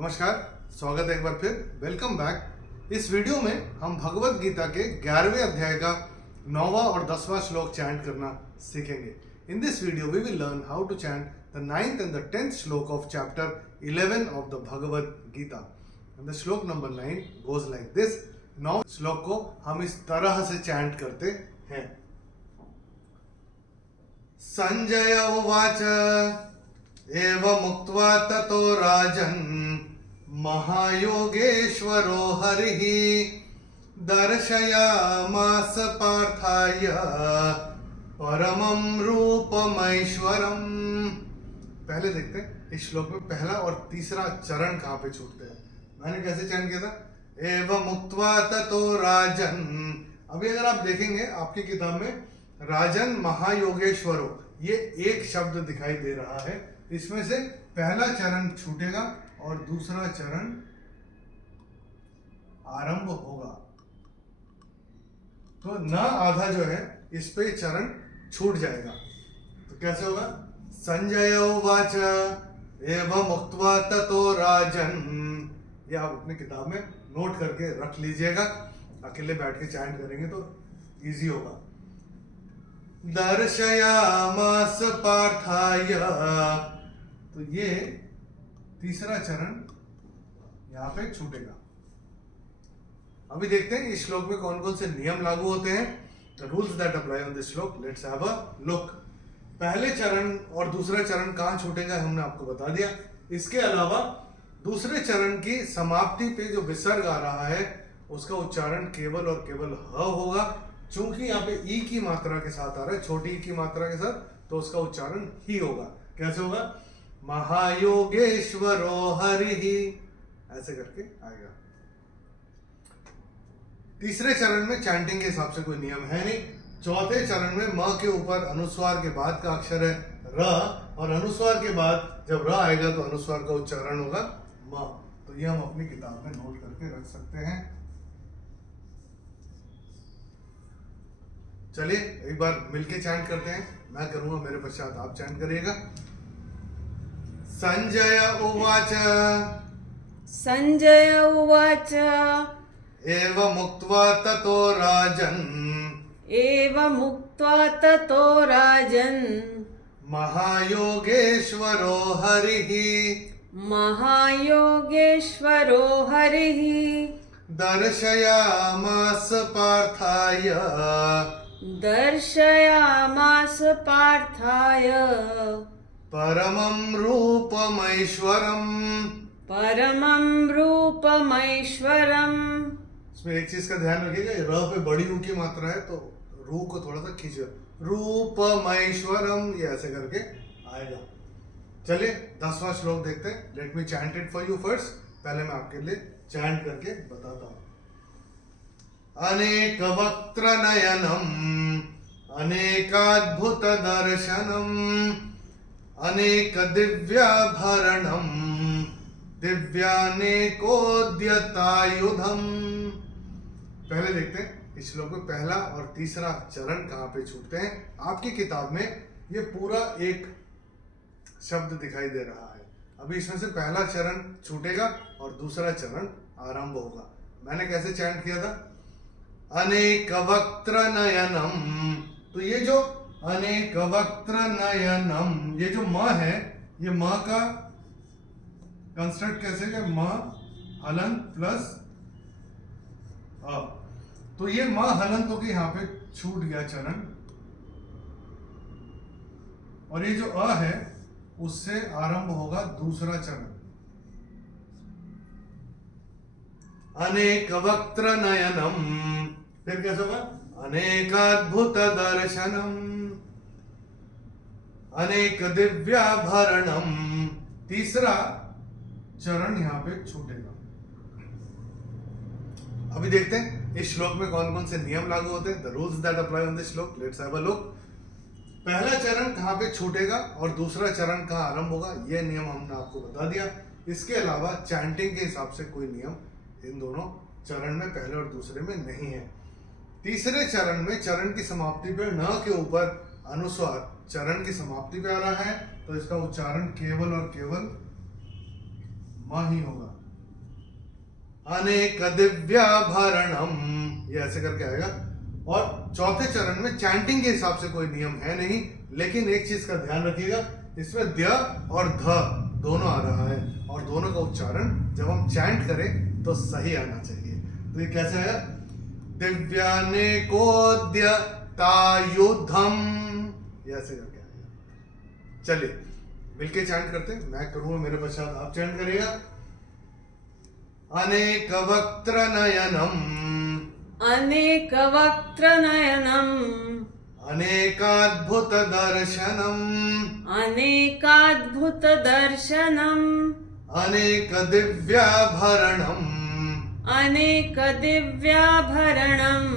नमस्कार, स्वागत है एक बार फिर। Welcome back. इस वीडियो में हम भगवत गीता के 11वें अध्याय का 9वां और 10वां श्लोक चैंट करना सीखेंगे। In this video we will learn how to chant the 9th and the 10th shloka of chapter 11 of the Bhagavad Gita. The shloka number 9 goes like this. 9 श्लोक को हम इस तरह से चैंट करते हैं। संजय उवाच एवमुक्त्वा ततो राजन् महायोगेश्वरो हरिः दर्शयामास पार्थाय परमं रूपमैश्वरम्। पहले देखते हैं इस श्लोक में पहला और तीसरा चरण कहाँ पे छूटते हैं। मैंने कैसे चयन किया था? एवमुक्त्वा ततो राजन्। अभी अगर आप देखेंगे आपकी किताब में राजन महायोगेश्वरो ये एक शब्द दिखाई दे रहा है। इसमें से पहला चरण छूटेगा और दूसरा चरण आरंभ होगा। तो न आधा जो है इस पे चरण छूट जाएगा। तो कैसे होगा? संजय उवाच एवमुक्त्वा ततो राजन्। ये आप अपनी किताब में नोट करके रख लीजिएगा। अकेले बैठ के चैंट करेंगे तो इजी होगा। दर्शयामास पार्थाय। तो ये तीसरा चरण यहां पे छूटेगा। अभी देखते हैं इस श्लोक में कौन कौन से नियम लागू होते हैं। The rules that apply on this shloka. Let's have a look. पहले चरण और दूसरा चरण कहां छूटेगा हमने आपको बता दिया। इसके अलावा दूसरे चरण की समाप्ति पे जो विसर्ग आ रहा है उसका उच्चारण केवल और केवल ह होगा। चूंकि यहाँ पे ई की मात्रा के साथ आ रहा है, छोटी ई की मात्रा के साथ, तो उसका उच्चारण ही होगा। कैसे होगा? महायोगेश्वरो हरिहि, ऐसे करके आएगा। तीसरे चरण में चैंटिंग के हिसाब से कोई नियम है नहीं। चौथे चरण में म के ऊपर अनुस्वार के बाद का अक्षर है र, और अनुस्वार के बाद जब र आएगा तो अनुस्वार का उच्चारण होगा म। तो ये हम अपनी किताब में नोट करके रख सकते हैं। चलिए एक बार मिलके चैंट करते हैं। मैं करूंगा, मेरे पश्चात आप चैंट करिएगा। संजय उवाच। संजय उवाच एवमुक्त्वा ततो राजन्। एवमुक्त्वा ततो राजन् महायोगेश्वरो हरिः। महायोगेश्वरो हरिः दर्शयामास पार्थाय। दर्शयामास पार्थाय परमं रूपमैश्वरम्। परमं रूपमैश्वरम्। इसमें एक चीज का ध्यान रखिएगा, र पे बड़ी रू की मात्रा है तो रू को थोड़ा सा खींचो। रूपमैश्वरम, ये ऐसे करके आएगा। चलिए 10वां श्लोक देखते हैं। Let me chant it for you first. पहले मैं आपके लिए चैंट करके बताता हूं। अनेक वक्त्र नयनम अनेकाद्भुत दर्शनम अनेक दिव्याभरणम दिव्यानेकोद्यतायुधम। पहले देखते हैं इस श्लोक में पहला और तीसरा चरण कहां पे छूटते हैं। आपकी किताब में ये पूरा एक शब्द दिखाई दे रहा है। अभी इसमें से पहला चरण छूटेगा और दूसरा चरण आरंभ होगा। मैंने कैसे चैंट किया था? अनेक वक्त्र नयनम। तो ये जो अनेक वक्त्र नयनम, ये जो म है, ये म का कंस्ट्रक्ट कैसे है? म हलंत प्लस अ। तो ये म हलंत होकर यहाँ पे छूट गया चरण, और ये जो अ है उससे आरंभ होगा दूसरा चरण। अनेक वक्त्र नयनम, फिर कैसे होगा? अनेकाद्भुत दर्शनम अनेक दिव्याभरणम। तीसरा चरण यहाँ पे छूटेगा। अभी देखते हैं इस श्लोक में कौन कौन से नियम लागू होते हैं। The rules that apply on this shloka. Let's have a look. पहला चरण कहाँ पे छूटेगा और दूसरा चरण कहाँ आरंभ होगा, यह नियम हमने आपको बता दिया। इसके अलावा चैंटिंग के हिसाब से कोई नियम इन दोनों चरण में, पहले और दूसरे में नहीं है। तीसरे चरण में चरण की समाप्ति पे न के ऊपर अनुस्वार चरण की समाप्ति पे आ रहा है, तो इसका उच्चारण केवल और केवल म ही होगा। अनेक दिव्याभरणम, ये ऐसे करके आएगा। और चौथे चरण में चैंटिंग के हिसाब से कोई नियम है नहीं, लेकिन एक चीज का ध्यान रखिएगा, इसमें द्य और ध दोनों आ रहा है, और दोनों का उच्चारण जब हम चैंट करें तो सही आना चाहिए। तो ये कैसे आएगा? दिव्यानेकोद्य तायुधम, ये ऐसे करके आएगा। चलिए मिलके चैंट करते हैं, मैं करूंगा मेरे पश्चात आप चैंट करिएगा। अनेक वक्त्र नयनम, अनेक वक्त्र नयनम, अनेकाद्भुत दर्शनम, अनेकाद्भुत दर्शनम, अनेक दिव्याभरणम, अनेक दिव्याभरणम,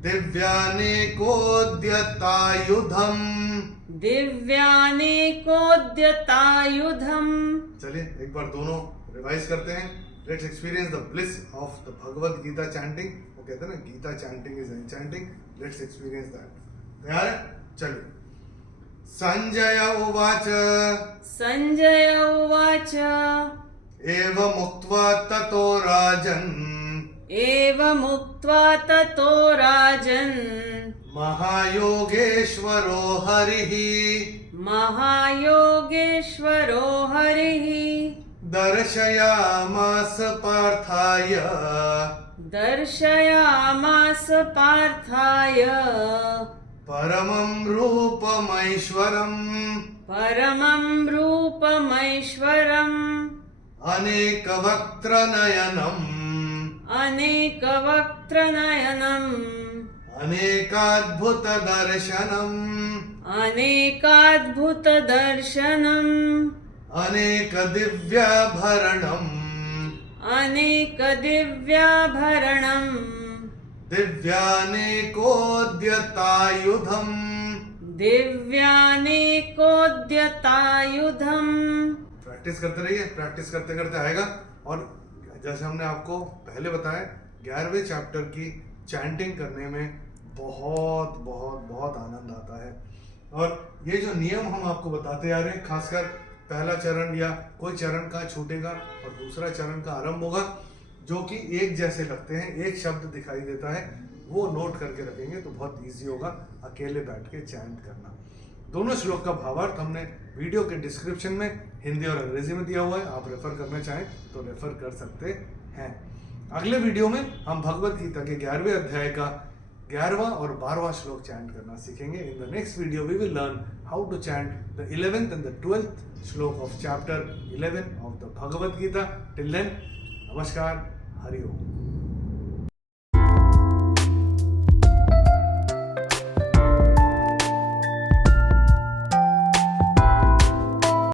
दिव्यानेकोद्यतायुधम। दिव्यानेकोद्यतायुधम। चलिए एक बार दोनों रिवाइज करते हैं। Let's experience the bliss of the Bhagavad Gita chanting. वो कहते हैं ना, Gita chanting is enchanting. Let's experience that. तैयार है? चलिए। संजय उवाच, संजय उवाच, एवमुक्त्वा ततो राजन्, एवमुक्त्वा ततो राजन्, महायोगेश्वरो हरिः, महायोगेश्वरो हरिः, दर्शयामास पार्थाय, दर्शयामास पार्थाय, परमं रूपमैश्वरम्, परमं रूपमैश्वरम्, अनेकवक्त्रनयनम्, अनेकवक्त्रनयनम्, अनेकाद्भुतदर्शनम्, अनेकाद्भुतदर्शनम्, अनेकदिव्याभरणम्, अनेकदिव्याभरणम्, दिव्यानेकोद्यतायुधम्। दिव्यानेकोद्यतायुधम्। प्रैक्टिस करते रहिए, प्रैक्टिस करते करते आएगा। और जैसे हमने आपको पहले बताया, 11वें चैप्टर की चैंटिंग करने में बहुत बहुत बहुत आनंद आता है। और ये जो नियम हम आपको बताते आ रहे हैं, खासकर पहला चरण या कोई चरण का छूटेगा और दूसरा चरण का आरंभ होगा, जो कि एक जैसे लगते हैं, एक शब्द दिखाई देता है, वो नोट करके रखेंगे तो बहुत इजी होगा अकेले बैठ के चैंट करना। दोनों श्लोक का भावार्थ हमने वीडियो के डिस्क्रिप्शन में हिंदी और अंग्रेजी में दिया हुआ है, आप रेफर करना चाहें तो रेफर कर सकते हैं। अगले वीडियो में हम भगवत गीता के 11वें अध्याय का 11वां और 12वां श्लोक चैंट करना सीखेंगे। In the next video we will learn how to chant the 11th and the 12th shloka of chapter 11 of the Bhagavad Gita. Till then, नमस्कार, हरि ओम।